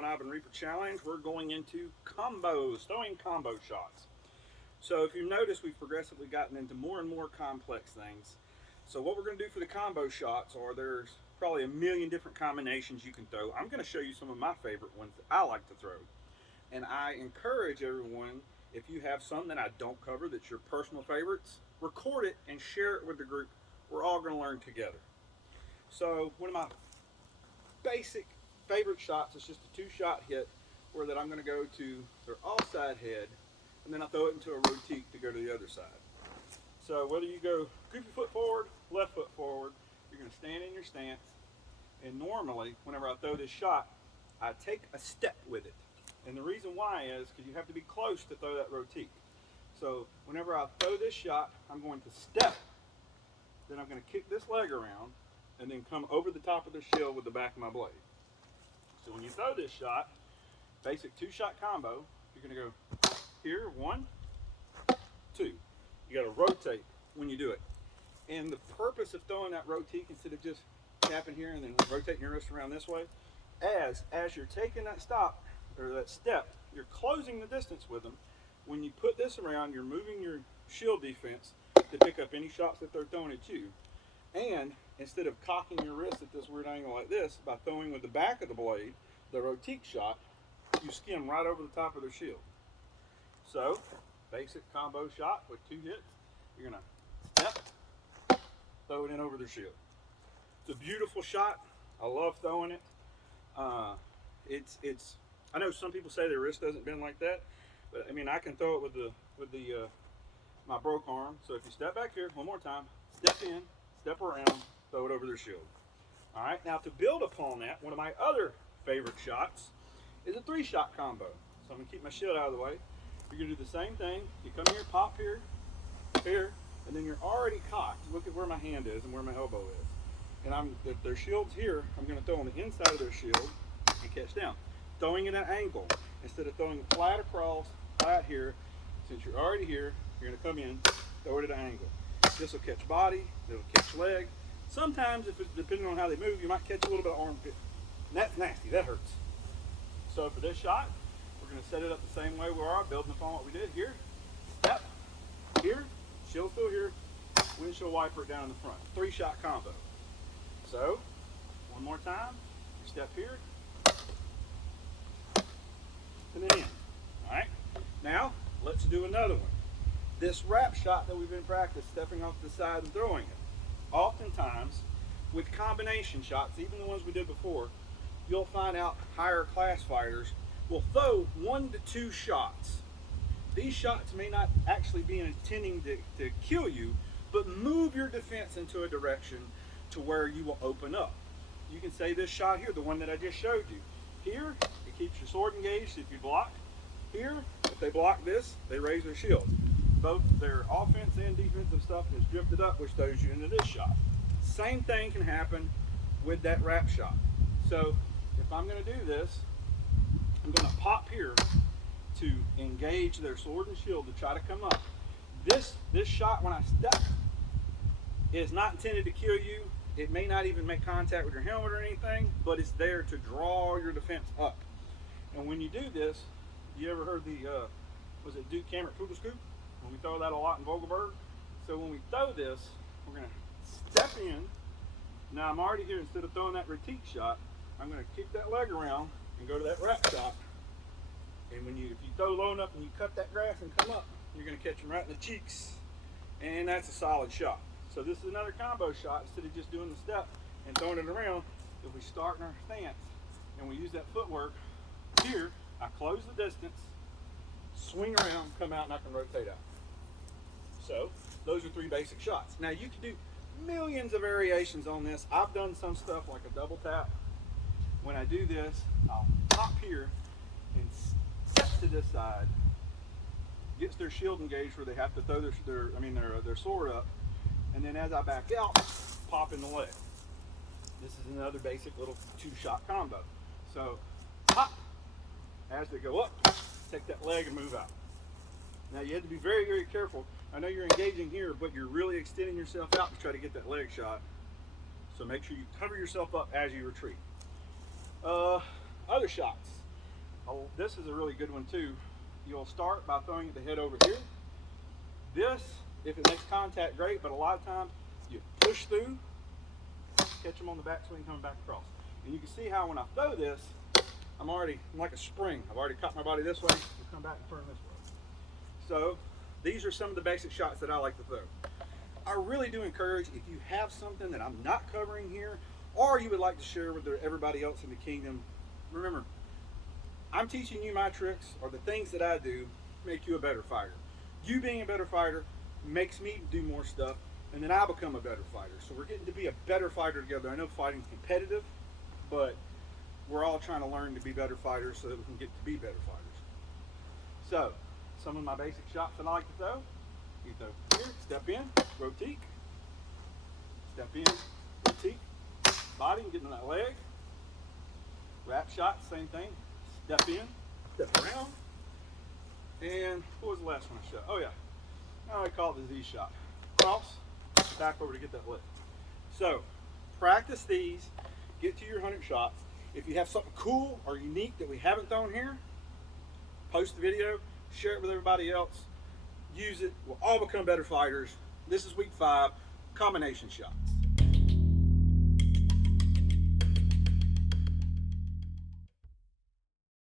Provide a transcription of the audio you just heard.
Knob and Reaper Challenge. We're going into combos, throwing combo shots. So if you've noticed, we've progressively gotten into more and more complex things. So what we're going to do for the combo shots are there's probably a million different combinations you can throw. I'm going to show you some of my favorite ones that I like to throw. And I encourage everyone, if you have some that I don't cover that's your personal favorites, record it and share it with the group. We're all going to learn together. So one of my basic favorite shots is just a two-shot hit where that I'm going to go to their offside head and then I throw it into a rotique to go to the other side. So whether you go goofy foot forward, left foot forward, you're going to stand in your stance, and normally whenever I throw this shot, I take a step with it. And the reason why is because you have to be close to throw that rotique. So whenever I throw this shot, I'm going to step, then I'm going to kick this leg around and then come over the top of the shield with the back of my blade. So when you throw this shot, basic two-shot combo, you're going to go here, 1, 2. You got to rotate when you do it. And the purpose of throwing that rotique, instead of just tapping here and then rotating your wrist around this way, as you're taking that stop or that step, you're closing the distance with them. When you put this around, you're moving your shield defense to pick up any shots that they're throwing at you. And instead of cocking your wrist at this weird angle like this, by throwing with the back of the blade, the rotique shot, you skim right over the top of their shield. So, basic combo shot with 2 hits. You're going to step, throw it in over their shield. It's a beautiful shot. I love throwing it. I know some people say their wrist doesn't bend like that, but I mean I can throw it with my broke arm. So if you step back here one more time, step in, step around, throw it over their shield. All right, now to build upon that, one of my other favorite shots is a 3-shot combo. So I'm gonna keep my shield out of the way. You're gonna do the same thing. You come here, pop here, here, and then you're already cocked. Look at where my hand is and where my elbow is. And if their shield's here, I'm gonna throw on the inside of their shield and catch down. Throwing at an angle. Instead of throwing it flat across, flat here, since you're already here, you're gonna come in, throw it at an angle. This will catch body, it'll catch leg. Sometimes, if it's depending on how they move, you might catch a little bit of armpit. And that's nasty, that hurts. So for this shot, we're gonna set it up the same way we are, building upon what we did here. Step, here, shield's still here, windshield wiper down in the front. 3-shot combo. So, one more time, you step here, and then in. Alright, now let's do another one. This wrap shot that we've been practicing, stepping off to the side and throwing it. Oftentimes, with combination shots, even the ones we did before, you'll find out higher class fighters will throw 1 to 2 shots. These shots may not actually be intending to kill you, but move your defense into a direction to where you will open up. You can say this shot here, the one that I just showed you. Here, it keeps your sword engaged if you block. Here, if they block this, they raise their shield. Both their offense and defensive stuff is drifted up, which throws you into this shot. Same thing can happen with that wrap shot. So if I'm going to do this, I'm going to pop here to engage their sword and shield to try to come up. This shot, when I step, is not intended to kill you. It may not even make contact with your helmet or anything, but it's there to draw your defense up. And when you do this, you ever heard the, was it Duke Cameron Poodle Scoop? When we throw that a lot in Vogelberg. So when we throw this, we're going to step in. Now I'm already here. Instead of throwing that rotique shot, I'm going to kick that leg around and go to that wrap shot. And if you throw low enough and you cut that grass and come up, you're going to catch them right in the cheeks. And that's a solid shot. So this is another combo shot. Instead of just doing the step and throwing it around, if we start in our stance and we use that footwork, here I close the distance, swing around, come out, and I can rotate out. So those are 3 basic shots. Now you can do millions of variations on this. I've done some stuff like a double tap. When I do this, I'll pop here and step to this side, gets their shield engaged where they have to throw their sword up, and then as I back out, pop in the leg. This is another basic little 2-shot combo. So pop, as they go up, take that leg and move out. Now you have to be very, very careful. I know you're engaging here, but you're really extending yourself out to try to get that leg shot. So make sure you cover yourself up as you retreat. Other shots. this is a really good one too. You'll start by throwing the head over here. This, if it makes contact, great, but a lot of times you push through, catch them on the back swing coming back across. And you can see how when I throw this, I'm like a spring. I've already caught my body this way and come back and turn this way. So these are some of the basic shots that I like to throw. I really do encourage, if you have something that I'm not covering here, or you would like to share with everybody else in the kingdom, remember, I'm teaching you my tricks or the things that I do make you a better fighter. You being a better fighter makes me do more stuff, and then I become a better fighter. So we're getting to be a better fighter together. I know fighting's competitive, but we're all trying to learn to be better fighters so that we can get to be better fighters. So, some of my basic shots that I like to throw. You throw here, step in, rotique, step in, rotique, body, and get in that leg. Wrap shot, same thing. Step in, step around. And what was the last one I shot? Oh yeah, I call it the Z shot. Cross, back over to get that lift. So, practice these, get to your 100 shots. If you have something cool or unique that we haven't thrown here, post the video, share it with everybody else, use it. We'll all become better fighters. This is week 5, combination shots.